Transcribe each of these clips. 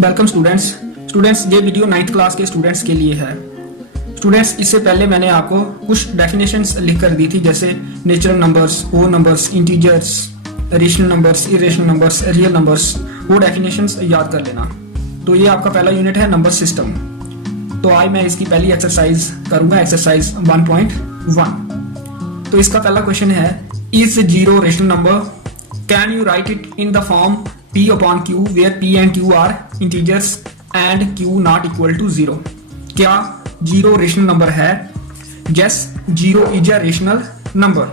Welcome students ये video 9th class के students के लिए है। स्टूडेंट्स इससे पहले मैंने आपको कुछ डेफिनेशंस लिख कर दी थी, जैसे natural numbers, whole numbers, integers, rational numbers, irrational numbers, real numbers. वो डेफिनेशंस याद कर लेना। तो ये आपका पहला यूनिट है नंबर सिस्टम। तो आज मैं इसकी पहली एक्सरसाइज करूंगा, एक्सरसाइज 1.1। तो इसका पहला क्वेश्चन है, is zero rational number? Can you right it in the form P upon Q where P and Q are integers and Q not equal to 0? क्या जीरो रेशनल नंबर है? Yes, zero is a rational number.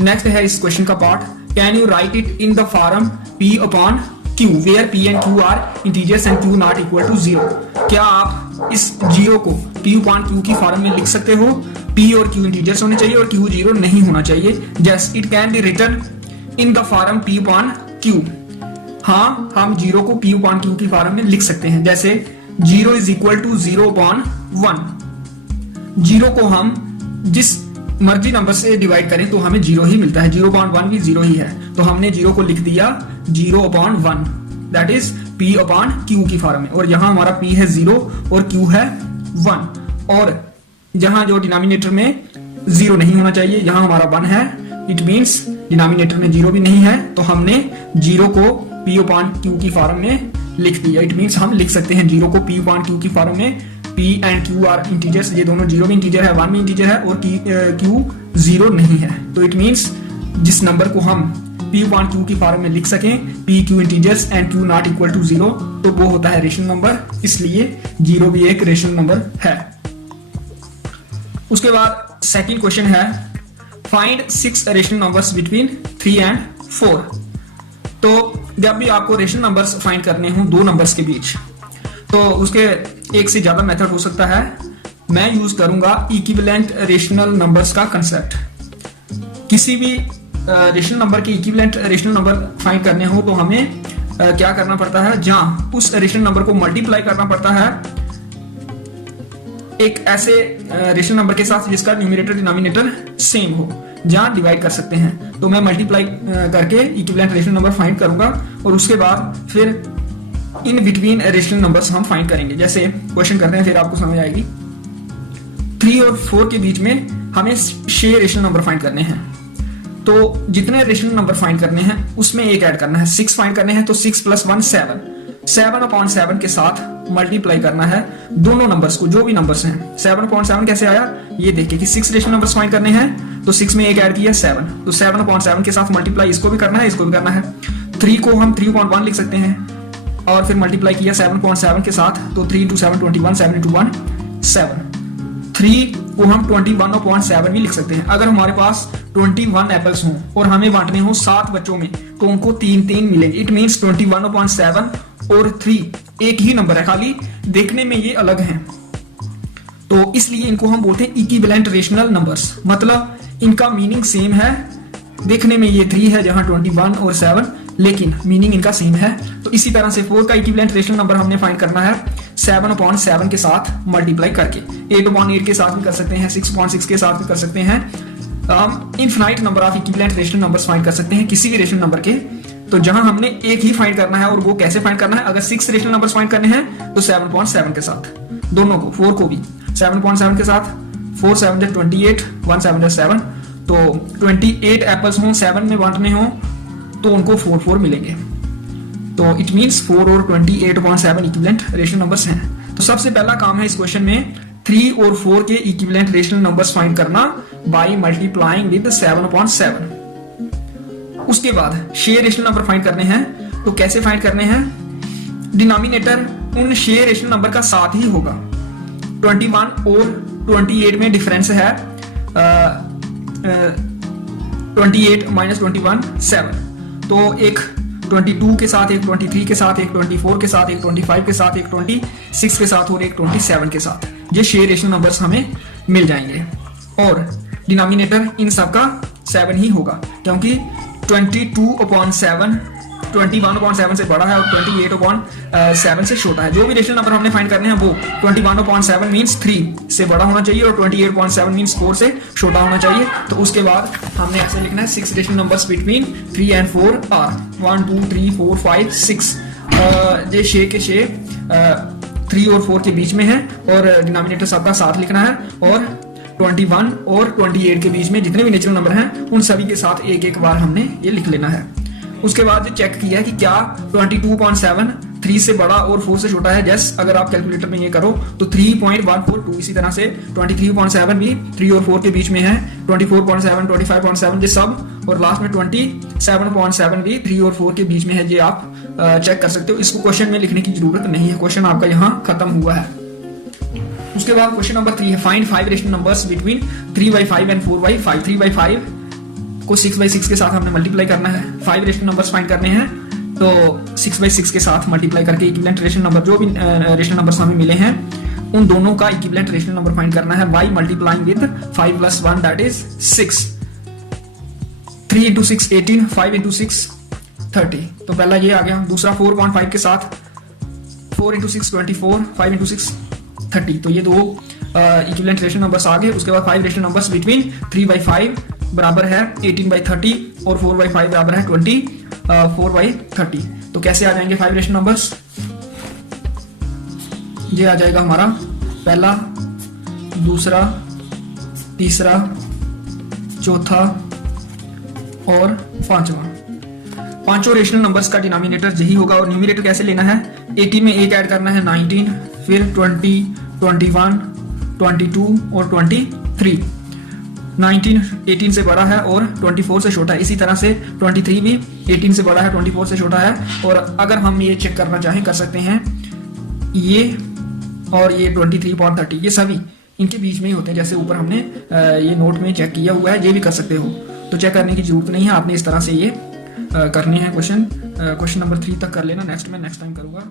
Next है इस question का part, can you right it in the form P upon Q where P and Q are integers and Q not equal to 0? क्या आप इस zero को P upon Q की form में लिख सकते हो? P और Q इंटीजर्स होने चाहिए और Q जीरो नहीं होना चाहिए। Yes, it can be written in the form P upon Q. हाँ, हम जीरो को P upon Q की फॉर्म में लिख सकते हैं, जैसे zero is equal to 0/1। Zero को हम जिस मर्जी नंबर से डिवाइड करें तो हमें जीरो ही मिलता है। 0/1 भी जीरो ही है, तो हमने जीरो को लिख दिया 0/1, that is P upon Q की फॉर्म में। और यहाँ हमारा P है 0 और Q है 1, और जहां जो डिनोमिनेटर में जीरो नहीं होना चाहिए, यहाँ हमारा 1 है। इट मीन्स डिनोमिनेटर में जीरो भी नहीं है, तो हमने जीरो को P upon Q की फॉर्म में लिख दिया। इट मीन्स हम लिख सकते हैं जीरो को P upon Q की फॉर्म में। P and Q are integers, ये दोनों जीरो भी इंटीजर है, 1 भी इंटीजर है, और Q जीरो नहीं है। तो इट मीन्स जिस नंबर को हम P upon Q की फॉर्म में लिख सकें, P Q integers and Q not equal to 0, तो वो होता है रेशनल नंबर। इसलिए जीरो भी एक रेशनल नंबर है। उसके बाद सेकंड क्वेश्चन है, find 6 rational numbers between 3 and 4। तो जब भी आपको रेशनल नंबर्स फाइंड करने हो दो नंबर्स के बीच, तो उसके एक से ज्यादा मेथड हो सकता है। मैं यूज करूंगा इक्विवेलेंट रेशनल नंबर्स का कंसेप्ट। किसी भी रेशनल नंबर के इक्विवेलेंट रेशनल नंबर फाइंड करने हो तो हमें क्या करना पड़ता है, जहां उस रेशनल नंबर को मल्टीप्लाई करना पड़ता है एक ऐसे रेशनल नंबर के साथ जिसका न्यूमरेटर डिनोमिनेटर सेम हो, जहां डिवाइड कर सकते हैं। तो मैं मल्टीप्लाई करके इक्विवेलेंट रेशनल नंबर फाइंड करूंगा, और उसके बाद फिर इन बिटवीन रेशनल नंबर्स हम फाइंड करेंगे। जैसे क्वेश्चन करते हैं, फिर आपको समझ आएगी। 3 और 4 के बीच में हमें 6 रेशनल नंबर फाइंड करने हैं। तो जितने रेशनल नंबर फाइंड करने हैं उसमें एक ऐड करना है, 6 फाइंड करने हैं, तो 6 + 1 7। 7/7 के साथ मल्टीप्लाई करना है दोनों नंबर्स को, जो भी नंबर्स हैं। 7/7 कैसे आया, ये देखिए कि 6 रेशनल नंबर्स फाइंड करने हैं, तो 6 में एक ऐड किया 7, तो 7/7 के साथ मल्टीप्लाई इसको भी करना है, इसको भी करना है। 3 को हम 3/1 लिख सकते हैं, और फिर मल्टीप्लाई किया 7/7 के साथ, तो 3 × 7 21, 7 × 1 7। 3 को हम 21/7 भी लिख सकते हैं। अगर हमारे पास 21 एप्पल्स हों और हमें बांटने हो 7 बच्चों में, तो उनको 3 मिलेंगे। इट मीन्स 21/7 और 3 एक ही नंबर है, खाली देखने में ये अलग हैं। तो इसलिए इनको हम बोलते हैं इक्विवेलेंट रेशनल नंबर्स, मतलब इनका मीनिंग सेम है। देखने में ये 3 है जहां 21 और 7, लेकिन मीनिंग इनका सेम है। तो इसी तरह से 4 का इक्विवेलेंट रेशनल नंबर हमने फाइंड करना है 7/7 के साथ मल्टीप्लाई करके। 8/8 के साथ भी कर सकते हैं, 6/6 के साथ भी कर सकते हैं। Infinite number of equivalent rational numbers find कर सकते हैं किसी भी रेशनल नंबर के। तो जहां हमने एक ही फाइंड करना है, और वो कैसे फाइंड करना है, अगर 6 रेशनल नंबर्स फाइंड करने हैं तो 7/7 के साथ, दोनों को, 4 को भी 7/7 के साथ। 4 7 = 28, 1 7 = 7, तो 28 एप्पल्स हों, 7 में बांटने हों, तो उनको 4 मिलेंगे। तो इट मीन्स 4 और 28/7 इक्विवेलेंट रेशनल नंबर्स हैं। तो सबसे पहला काम है इस क्वेश्चन में 3 और 4 के इक्विवेलेंट रेशनल नंबर्स फाइंड करना बाय मल्टीप्लाइंग विद 7/7। उसके बाद 6 रेशनल नंबर फाइंड करने हैं। तो कैसे फाइंड करने हैं, डिनोमिनेटर उन 6 रेशनल नंबर का साथ ही होगा। 21 और 28 में डिफरेंस है, 28 - 21 7। तो एक 22 के साथ, एक 23 के साथ, एक 24 के साथ, एक 25 के साथ, एक 26 के साथ, और एक 27 के साथ, ये 6 रेशनल नंबर्स हमें मिल जाएंगे। और डिनोमिनेटर इन सबका 7 ही होगा, क्योंकि 22/7 21/7 से बड़ा है और 28/7 से छोटा है। जो भी रेशनल नंबर हमने फाइंड करने हैं वो 21/7 मीन्स 3 से बड़ा होना चाहिए, और 28/7 मीन्स 4 से छोटा होना चाहिए। तो उसके बाद हमने ऐसे लिखना है 6 rational numbers between 3 and 4 are 1 2 3 4 5 6। बचे 6 के 6 3 और 4 के बीच में है और डिनोमिनेटर सबका साथ लिखना है और 21 और 28 के बीच में जितने भी नेचुरल नंबर हैं उन सभी के साथ एक एक बार हमने ये लिख लेना है। उसके बाद चेक किया कि क्या 22.7 3 से बड़ा और 4 से छोटा है। जैसे अगर आप कैलकुलेटर में ये करो तो 3.142, इसी तरह से 23.7 भी 3 और 4 के बीच में है, 24.7 25.7 ये सब, और लास्ट में 27.7 भी 3 और 4 के बीच में है। ये आप चेक कर सकते हो। इसको क्वेश्चन में लिखने की जरूरत नहीं है, क्वेश्चन आपका यहाँ खत्म हुआ है। उसके बाद क्वेश्चन नंबर 3 है find 5 rational numbers between 3/5 and 4/5। 3/5 को 6/6 के साथ हमने मल्टीप्लाई करना है। 5 रेशनल नंबर्स फाइंड करने हैं तो 6/6 के साथ मल्टीप्लाई करके इक्विवेलेंट रेशनल नंबर जो भी रेशनल नंबर्स हमें मिले हैं उन दोनों का इक्विवेलेंट रेशनल नंबर फाइंड करना है। y multiplying with 5 + 1 that is 6। 3 × 6 18, 5 × 6 30। तो पहला ये आ गया। दूसरा 4.5 के साथ 4 × 6 24, 5 × 6 30। तो ये दो इक्विवेलेंट रेशनल नंबर्स आ गए। उसके बाद 5 रेशनल नंबर्स बिटवीन 3/5 बराबर है 18/30 और 4/5 बराबर है 24/30। तो कैसे आ जाएंगे 5 रेशनल नंबर्स? ये आ जाएगा हमारा पहला, दूसरा, तीसरा, चौथा और पांचवा। पांचों रेशनल नंबर्स का डिनोमिनेटर यही होगा। और न्यूमरेटर कैसे लेना है? 18 में एक ऐड करना है 19, फिर 20, 21, 22 और 23। 19 18 से बड़ा है और 24 से छोटा है। इसी तरह से 23 भी 18 से बड़ा है, 24 से छोटा है। और अगर हम ये चेक करना चाहें कर सकते हैं, ये और ये 23.30 ये सभी इनके बीच में ही होते हैं। जैसे ऊपर हमने ये नोट में चेक किया हुआ है, ये भी कर सकते हो। तो चेक करने की जरूरत नहीं है, आपने इस तरह से ये करने हैं क्वेश्चन नंबर 3 तक कर लेना। नेक्स्ट टाइम करूंगा।